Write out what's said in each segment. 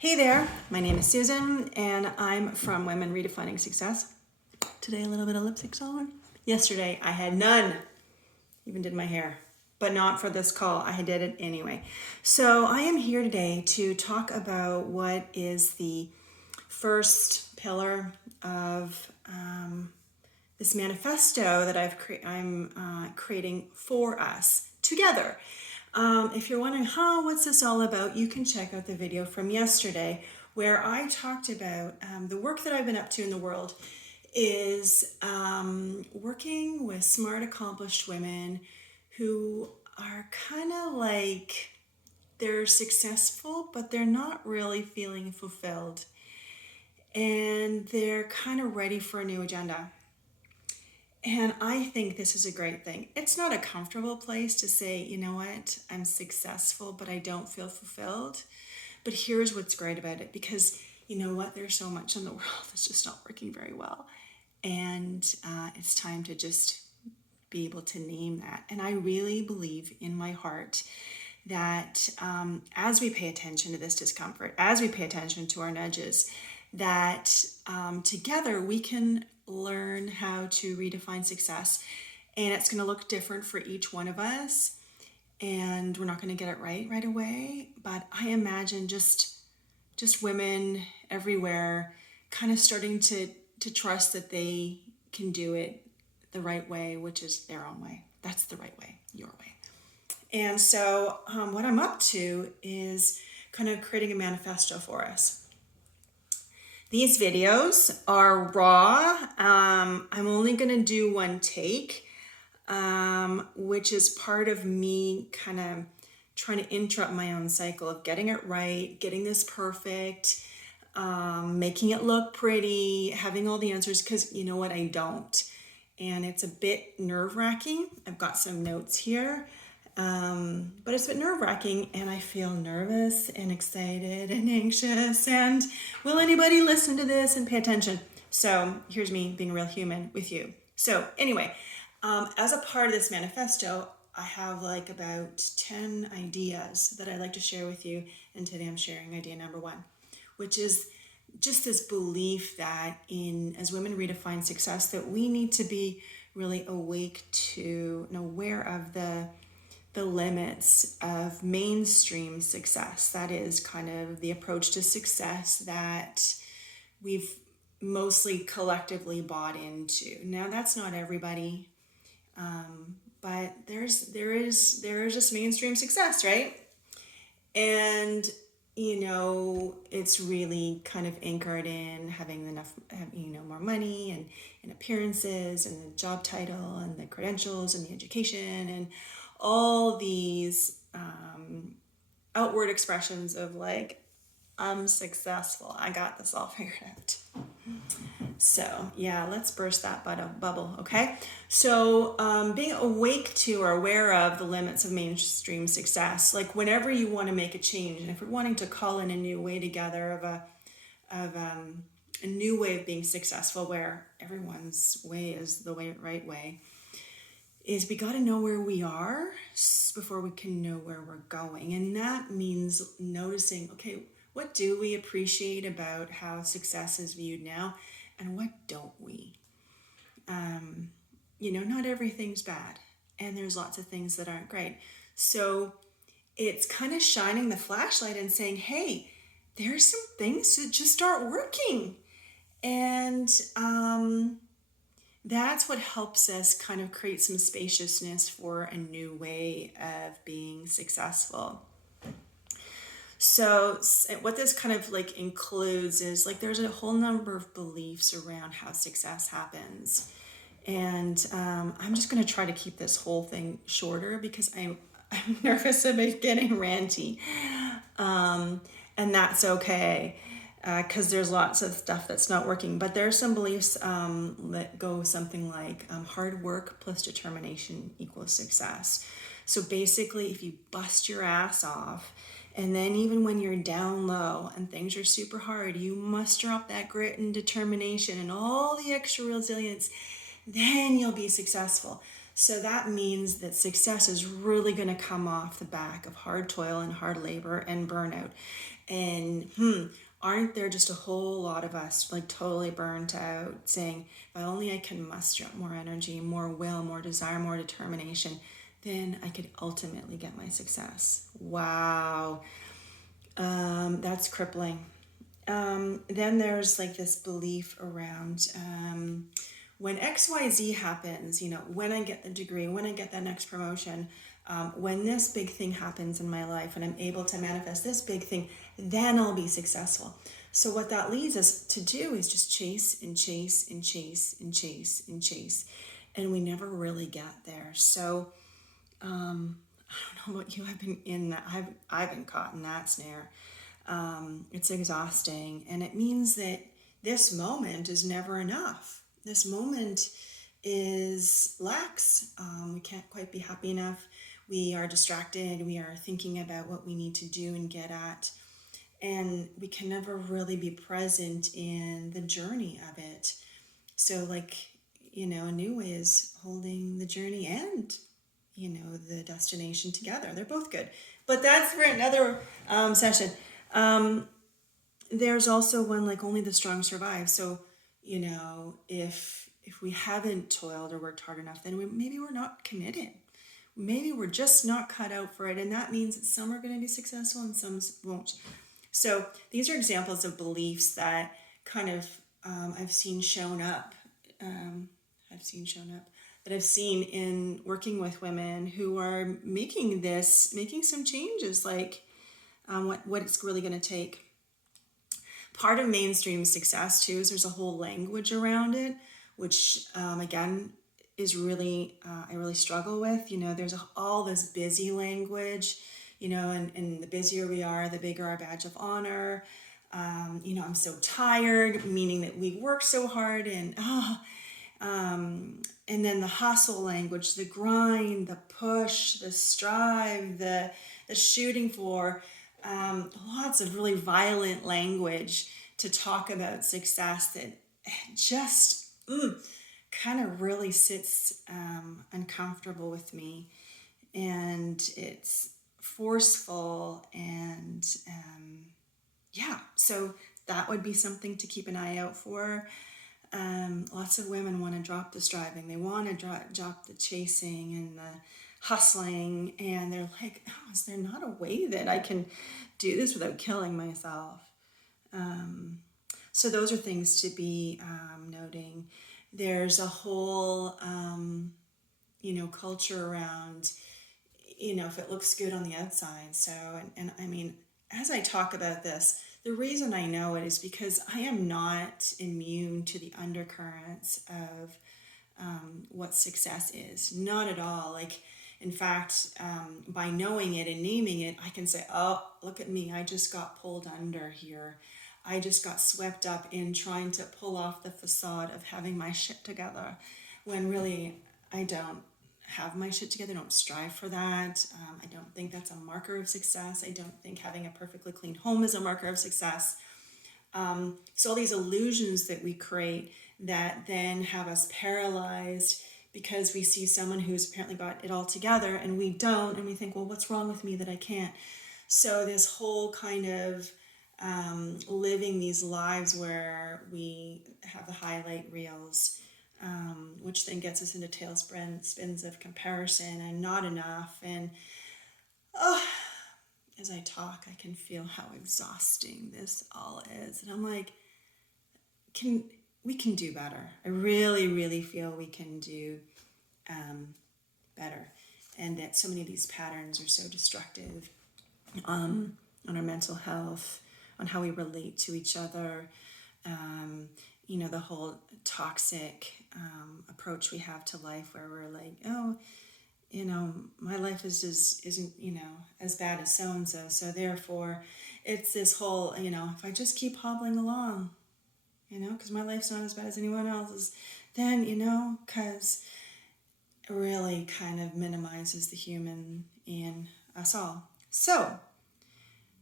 Hey there, my name is Susan and I'm from Women Redefining Success. Today a little bit of lipstick on. Yesterday I had none, even did my hair, but not for this call. I did it anyway. So I am here today to talk about what is the first pillar of this manifesto that I'm creating for us together. If you're wondering, what's this all about? You can check out the video from yesterday where I talked about the work that I've been up to in the world is working with smart, accomplished women who are kind of like they're successful, but they're not really feeling fulfilled. And they're kind of ready for a new agenda. And I think this is a great thing. It's not a comfortable place to say, you know what, I'm successful, but I don't feel fulfilled. But here's what's great about it, because you know what, there's so much in the world that's just not working very well. And it's time to just be able to name that. And I really believe in my heart that as we pay attention to this discomfort, as we pay attention to our nudges, that together we can learn how to redefine success. And it's going to look different for each one of us. And we're not going to get it right away. But I imagine just women everywhere kind of starting to trust that they can do it the right way, which is their own way. That's the right way, your way. And so what I'm up to is kind of creating a manifesto for us. These videos are raw. I'm only going to do one take, which is part of me kind of trying to interrupt my own cycle of getting it right, getting this perfect, making it look pretty, having all the answers, because you know what, I don't. And it's a bit nerve-wracking. I've got some notes here. But it's a bit nerve-wracking, and I feel nervous and excited and anxious, and will anybody listen to this and pay attention? So here's me being a real human with you. So anyway, as a part of this manifesto, I have like about 10 ideas that I'd like to share with you, and today I'm sharing idea number 1, which is just this belief that as women redefine success, that we need to be really awake to and aware of the limits of mainstream success. That is kind of the approach to success that we've mostly collectively bought into. Now, that's not everybody, but there is just mainstream success, right? And you know, it's really kind of anchored in having enough, more money and appearances and the job title and the credentials and the education and all these outward expressions of like, I'm successful, I got this all figured out. So yeah, let's burst that bubble, okay? So being awake to or aware of the limits of mainstream success, like whenever you want to make a change, and if we're wanting to call in a new way together of a new way of being successful, where everyone's way is the right way, is we got to know where we are before we can know where we're going. And that means noticing, okay, what do we appreciate about how success is viewed now, and what don't we? Not everything's bad, and there's lots of things that aren't great. So it's kind of shining the flashlight and saying, hey, there's some things that just aren't working. And that's what helps us kind of create some spaciousness for a new way of being successful. So what this kind of like includes is like there's a whole number of beliefs around how success happens. And I'm just going to try to keep this whole thing shorter because I'm nervous about getting ranty. And that's okay. Because there's lots of stuff that's not working. But there are some beliefs that go something like hard work plus determination equals success. So basically, if you bust your ass off, and then even when you're down low and things are super hard, you muster up that grit and determination and all the extra resilience, then you'll be successful. So that means that success is really going to come off the back of hard toil and hard labor and burnout. And aren't there just a whole lot of us like totally burnt out saying, if only I can muster up more energy, more will, more desire, more determination, then I could ultimately get my success. Wow. That's crippling. Then there's like this belief around when XYZ happens, when I get the degree, when I get that next promotion, when this big thing happens in my life and I'm able to manifest this big thing, then I'll be successful. So what that leads us to do is just chase and chase and chase and chase and chase. And we never really get there. So I don't know about you, I've been in that, I've been caught in that snare. It's exhausting, and it means that this moment is never enough. This moment is lax. We can't quite be happy enough. We are distracted. We are thinking about what we need to do and get at, and we can never really be present in the journey of it. So like, a new way is holding the journey and the destination together. They're both good, but that's for another session. There's also one like only the strong survive. So, if we haven't toiled or worked hard enough, then maybe we're not committed. Maybe we're just not cut out for it. And that means that some are going to be successful and some won't. So these are examples of beliefs that kind of I've seen shown up. That I've seen in working with women who are making some changes, like what it's really going to take. Part of mainstream success too is there's a whole language around it, which again is really I really struggle with. There's all this busy language, and the busier we are, the bigger our badge of honor. I'm so tired, meaning that we work so hard, and then the hustle language, the grind, the push, the strive, the shooting for, lots of really violent language to talk about success that just kind of really sits uncomfortable with me. And it's forceful and so that would be something to keep an eye out for. Lots of women want to drop the striving. They want to drop the chasing and the hustling, and they're like, oh, is there not a way that I can do this without killing myself? So those are things to be noting. There's a whole, culture around, if it looks good on the outside. So, and I mean, as I talk about this, the reason I know it is because I am not immune to the undercurrents of what success is. Not at all. Like, in fact, by knowing it and naming it, I can say, oh, look at me. I just got pulled under here. I just got swept up in trying to pull off the facade of having my shit together, when really I don't have my shit together. I don't strive for that. I don't think that's a marker of success. I don't think having a perfectly clean home is a marker of success. So all these illusions that we create that then have us paralyzed because we see someone who's apparently got it all together and we don't, and we think, well, what's wrong with me that I can't? So this whole kind of living these lives where we have the highlight reels, which then gets us into tailspins of comparison and not enough. And as I talk, I can feel how exhausting this all is. And I'm like, we can do better. I really, really feel we can do better. And that so many of these patterns are so destructive on our mental health, on how we relate to each other, the whole toxic approach we have to life, where we're like, oh, my life isn't as bad as so-and-so, so therefore it's this whole, if I just keep hobbling along, because my life's not as bad as anyone else's, then, because it really kind of minimizes the human in us all. So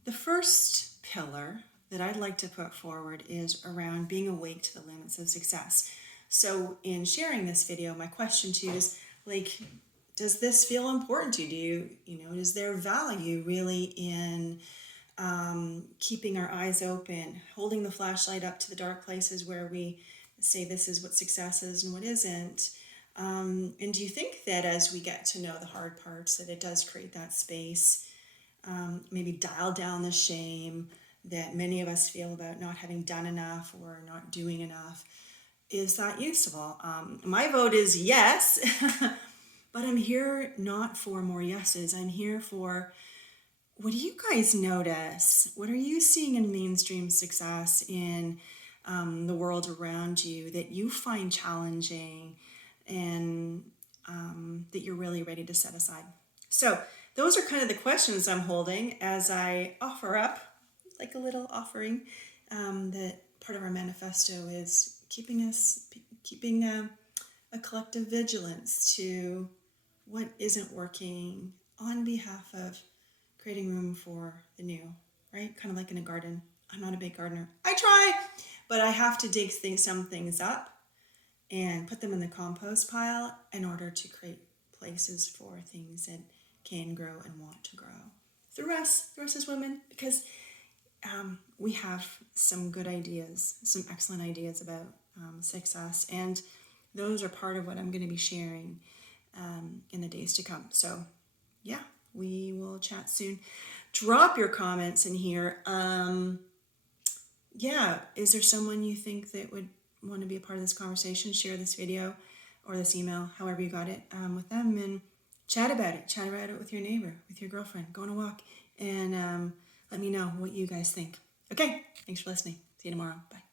the first pillar that I'd like to put forward is around being awake to the limits of success. So in sharing this video, my question to you is, like, does this feel important to you? Do you, is there value really in keeping our eyes open, holding the flashlight up to the dark places where we say this is what success is and what isn't. And do you think that as we get to know the hard parts, that it does create that space, maybe dial down the shame that many of us feel about not having done enough or not doing enough? Is that useful? My vote is yes, but I'm here not for more yeses. I'm here for, what do you guys notice? What are you seeing in mainstream success in the world around you that you find challenging and that you're really ready to set aside? So those are kind of the questions I'm holding as I offer up, like a little offering, that part of our manifesto is keeping a collective vigilance to what isn't working on behalf of creating room for the new, right? Kind of like in a garden. I'm not a big gardener. I try, but I have to dig some things up and put them in the compost pile in order to create places for things that can grow and want to grow through us as women, because we have some good ideas, some excellent ideas about success, and those are part of what I'm going to be sharing in the days to come. So yeah, we will chat soon. Drop your comments in here. Is there someone you think that would want to be a part of this conversation? Share this video or this email, however you got it, with them, and chat about it. Chat about it with your neighbor, with your girlfriend. Go on a walk, and let me know what you guys think. Okay, thanks for listening. See you tomorrow. Bye.